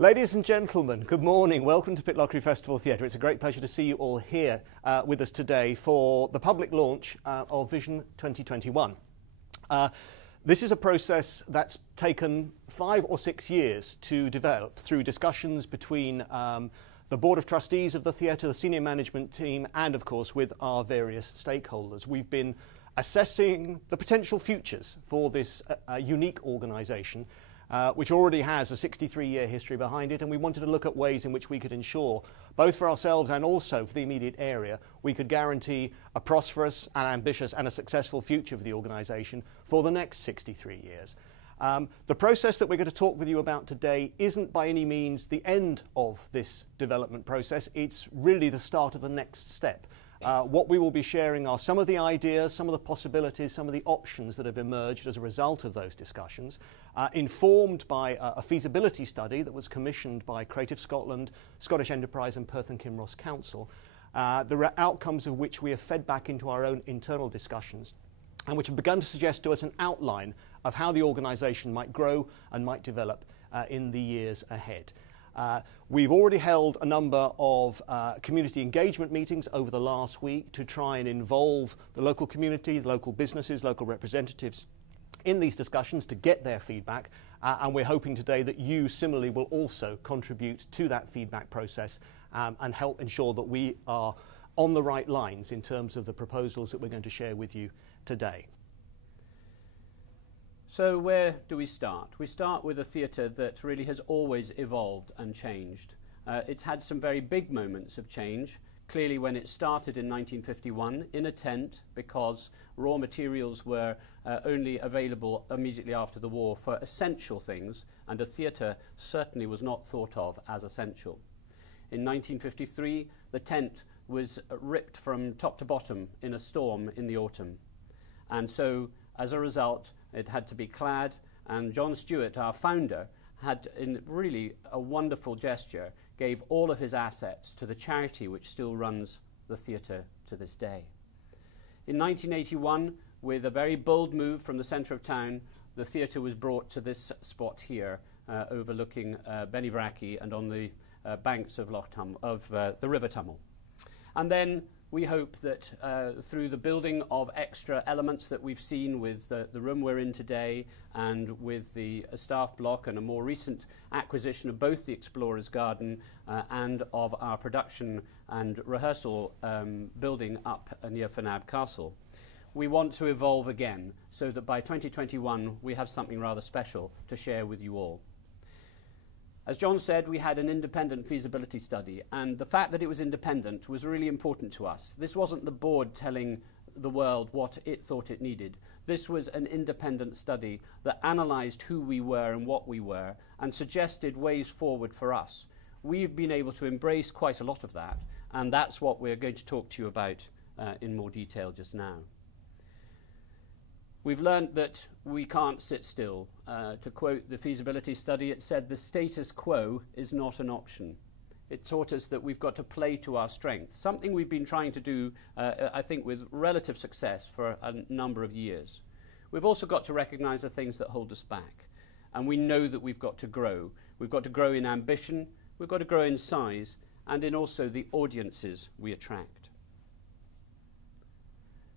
Ladies and gentlemen, good morning. Welcome to Pitlochry Festival Theatre. It's a great pleasure to see you all here with us today for the public launch of Vision 2021. This is a process that's taken 5 or 6 years to develop through discussions between the Board of Trustees of the theatre, the senior management team, and of course with our various stakeholders. We've been assessing the potential futures for this unique organisation, which already has a 63-year history behind it, and we wanted to look at ways in which we could ensure, both for ourselves and also for the immediate area, we could guarantee a prosperous and ambitious and a successful future for the organisation for the next 63 years. The process that we're going to talk with you about today isn't by any means the end of this development process. It's really the start of the next step. What we will be sharing are some of the ideas, some of the possibilities, some of the options that have emerged as a result of those discussions, informed by a feasibility study that was commissioned by Creative Scotland, Scottish Enterprise and Perth and Kinross Council, the outcomes of which we have fed back into our own internal discussions, and which have begun to suggest to us an outline of how the organisation might grow and might develop in the years ahead. We've already held a number of community engagement meetings over the last week to try and involve the local community, the local businesses, local representatives in these discussions to get their feedback, and we're hoping today that you similarly will also contribute to that feedback process and help ensure that we are on the right lines in terms of the proposals that we're going to share with you today. So where do we start? We start with a theatre that really has always evolved and changed. It's had some very big moments of change. Clearly when it started in 1951 in a tent because raw materials were only available immediately after the war for essential things, and a theatre certainly was not thought of as essential. In 1953 the tent was ripped from top to bottom in a storm in the autumn, and so as a result it had to be clad, and John Stewart, our founder, had in really a wonderful gesture, gave all of his assets to the charity which still runs the theatre to this day. In 1981, with a very bold move from the centre of town, the theatre was brought to this spot here, overlooking Bennyvrackie and on the banks of the River Tummel. And then we hope that through the building of extra elements that we've seen with the room we're in today and with the staff block and a more recent acquisition of both the Explorer's Garden and of our production and rehearsal building up near Fernab Castle, we want to evolve again so that by 2021 we have something rather special to share with you all. As John said, we had an independent feasibility study, and the fact that it was independent was really important to us. This wasn't the board telling the world what it thought it needed. This was an independent study that analysed who we were and what we were and suggested ways forward for us. We've been able to embrace quite a lot of that, and that's what we're going to talk to you about in more detail just now. We've learned that we can't sit still. To quote the feasibility study, it said the status quo is not an option. It taught us that we've got to play to our strengths, something we've been trying to do, I think, with relative success for a number of years. We've also got to recognise the things that hold us back, and we know that we've got to grow. We've got to grow in ambition, we've got to grow in size, and in also the audiences we attract.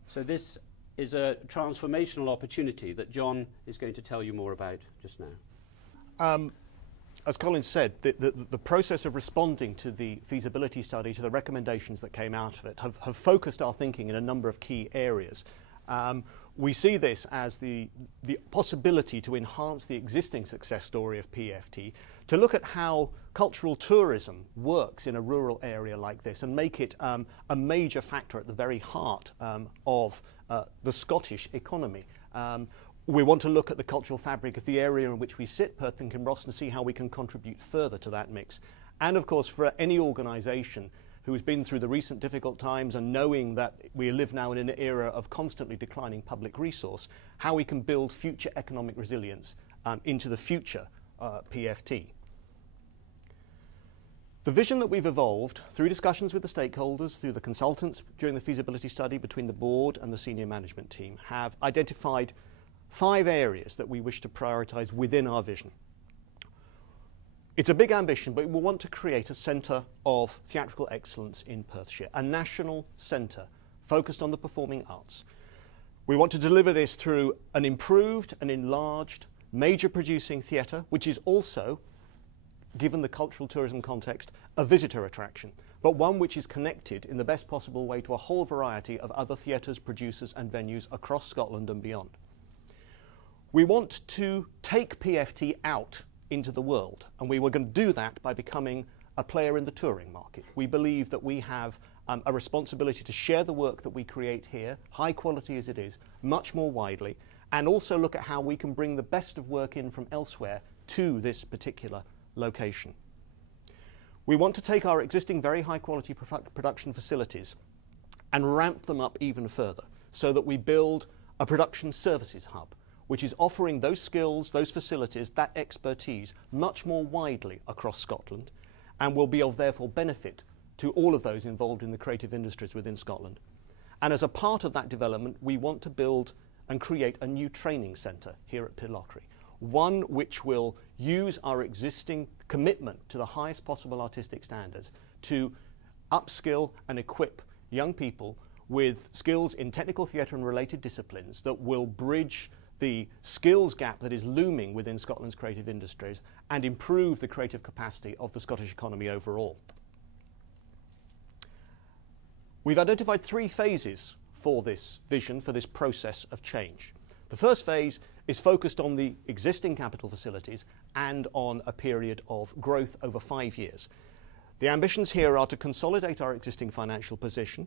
So this is a transformational opportunity that John is going to tell you more about just now. As Colin said, the process of responding to the feasibility study, to the recommendations that came out of it, have focused our thinking in a number of key areas. We see this as the possibility to enhance the existing success story of PFT, to look at how cultural tourism works in a rural area like this and make it a major factor at the very heart of the Scottish economy. We want to look at the cultural fabric of the area in which we sit, Perth and Kinross, and see how we can contribute further to that mix. And of course, for any organisation who has been through the recent difficult times and knowing that we live now in an era of constantly declining public resource, how we can build future economic resilience into the future PFT. The vision that we've evolved through discussions with the stakeholders, through the consultants during the feasibility study between the board and the senior management team, have identified 5 areas that we wish to prioritise within our vision. It's a big ambition, but we want to create a centre of theatrical excellence in Perthshire, a national centre focused on the performing arts. We want to deliver this through an improved and enlarged major producing theatre, which is also, given the cultural tourism context, a visitor attraction, but one which is connected in the best possible way to a whole variety of other theatres, producers and venues across Scotland and beyond. We want to take PFT out into the world, and we were going to do that by becoming a player in the touring market. We believe that we have a responsibility to share the work that we create here, high quality as it is, much more widely, and also look at how we can bring the best of work in from elsewhere to this particular location. We want to take our existing very high quality production facilities and ramp them up even further so that we build a production services hub, which is offering those skills, those facilities, that expertise much more widely across Scotland, and will be of therefore benefit to all of those involved in the creative industries within Scotland. And as a part of that development, we want to build and create a new training centre here at Pitlochry, one which will use our existing commitment to the highest possible artistic standards to upskill and equip young people with skills in technical theatre and related disciplines that will bridge the skills gap that is looming within Scotland's creative industries and improve the creative capacity of the Scottish economy overall. We've identified 3 phases for this vision, for this process of change. The first phase is focused on the existing capital facilities and on a period of growth over 5 years. The ambitions here are to consolidate our existing financial position,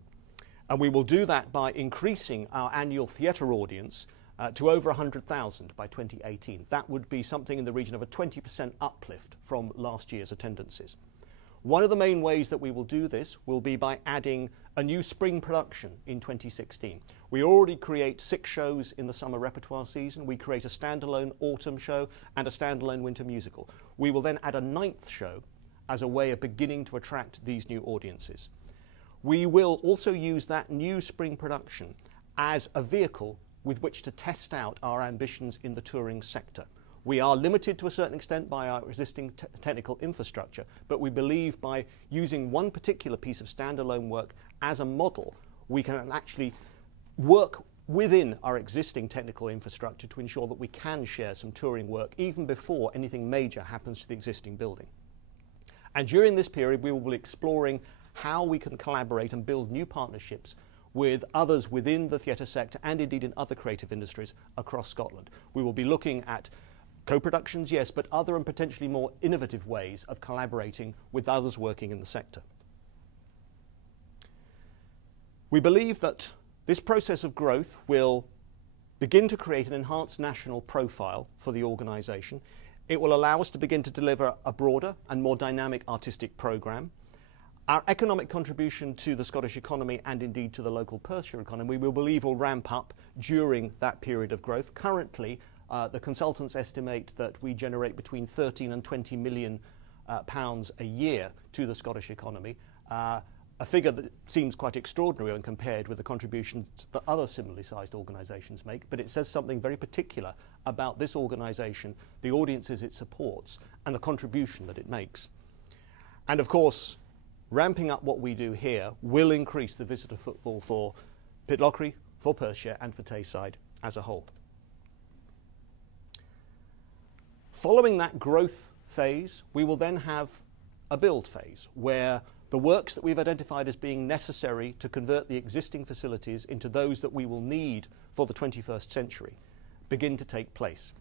and we will do that by increasing our annual theatre audience to over 100,000 by 2018. That would be something in the region of a 20% uplift from last year's attendances. One of the main ways that we will do this will be by adding a new spring production in 2016. We already create 6 shows in the summer repertoire season. We create a standalone autumn show and a standalone winter musical. We will then add a 9th show as a way of beginning to attract these new audiences. We will also use that new spring production as a vehicle with which to test out our ambitions in the touring sector. We are limited to a certain extent by our existing technical infrastructure, but we believe by using one particular piece of standalone work as a model, we can actually work within our existing technical infrastructure to ensure that we can share some touring work even before anything major happens to the existing building. And during this period, we will be exploring how we can collaborate and build new partnerships with others within the theatre sector and indeed in other creative industries across Scotland. We will be looking at co-productions, yes, but other and potentially more innovative ways of collaborating with others working in the sector. We believe that this process of growth will begin to create an enhanced national profile for the organisation. It will allow us to begin to deliver a broader and more dynamic artistic programme. Our economic contribution to the Scottish economy and indeed to the local Perthshire economy we believe will ramp up during that period of growth. Currently, the consultants estimate that we generate between 13 and 20 million pounds a year to the Scottish economy, a figure that seems quite extraordinary when compared with the contributions that other similarly sized organisations make, but it says something very particular about this organisation, the audiences it supports, and the contribution that it makes. And of course, ramping up what we do here will increase the visitor footfall for Pitlochry, for Perthshire and for Tayside as a whole. Following that growth phase, we will then have a build phase where the works that we've identified as being necessary to convert the existing facilities into those that we will need for the 21st century begin to take place.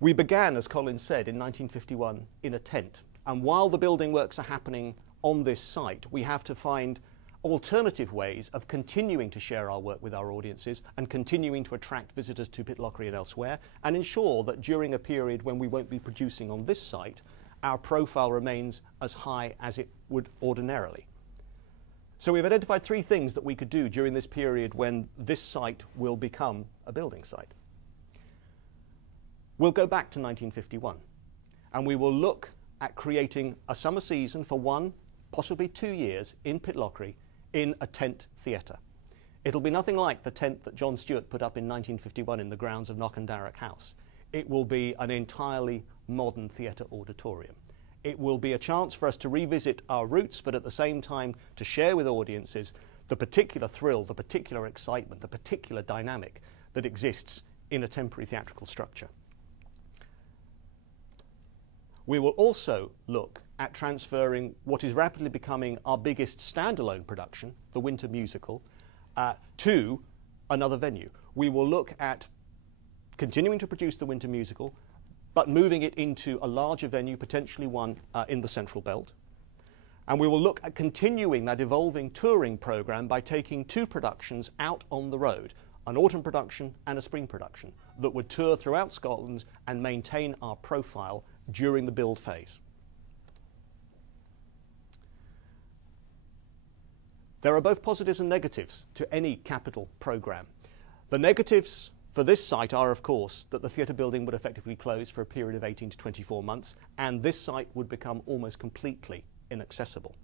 We began, as Colin said, in 1951 in a tent, and while the building works are happening on this site, we have to find alternative ways of continuing to share our work with our audiences and continuing to attract visitors to Pitlochry and elsewhere, and ensure that during a period when we won't be producing on this site, our profile remains as high as it would ordinarily. So we've identified 3 things that we could do during this period when this site will become a building site. We'll go back to 1951 and we will look at creating a summer season for 1, possibly 2 years in Pitlochry in a tent theatre. It'll be nothing like the tent that John Stewart put up in 1951 in the grounds of Knockandarroch House. It will be an entirely modern theatre auditorium. It will be a chance for us to revisit our roots, but at the same time to share with audiences the particular thrill, the particular excitement, the particular dynamic that exists in a temporary theatrical structure. We will also look at transferring what is rapidly becoming our biggest standalone production, the Winter Musical, to another venue. We will look at continuing to produce the Winter Musical, but moving it into a larger venue, potentially one in the Central Belt. And we will look at continuing that evolving touring programme by taking two productions out on the road, an autumn production and a spring production, that would tour throughout Scotland and maintain our profile during the build phase. There are both positives and negatives to any capital programme. The negatives for this site are, of course, that the theatre building would effectively close for a period of 18 to 24 months, and this site would become almost completely inaccessible.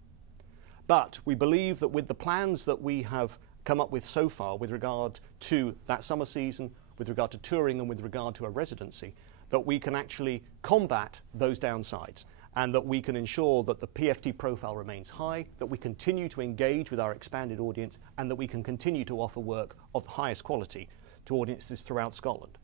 But we believe that with the plans that we have come up with so far with regard to that summer season, with regard to touring and with regard to a residency, that we can actually combat those downsides and that we can ensure that the PFT profile remains high, that we continue to engage with our expanded audience, and that we can continue to offer work of the highest quality to audiences throughout Scotland.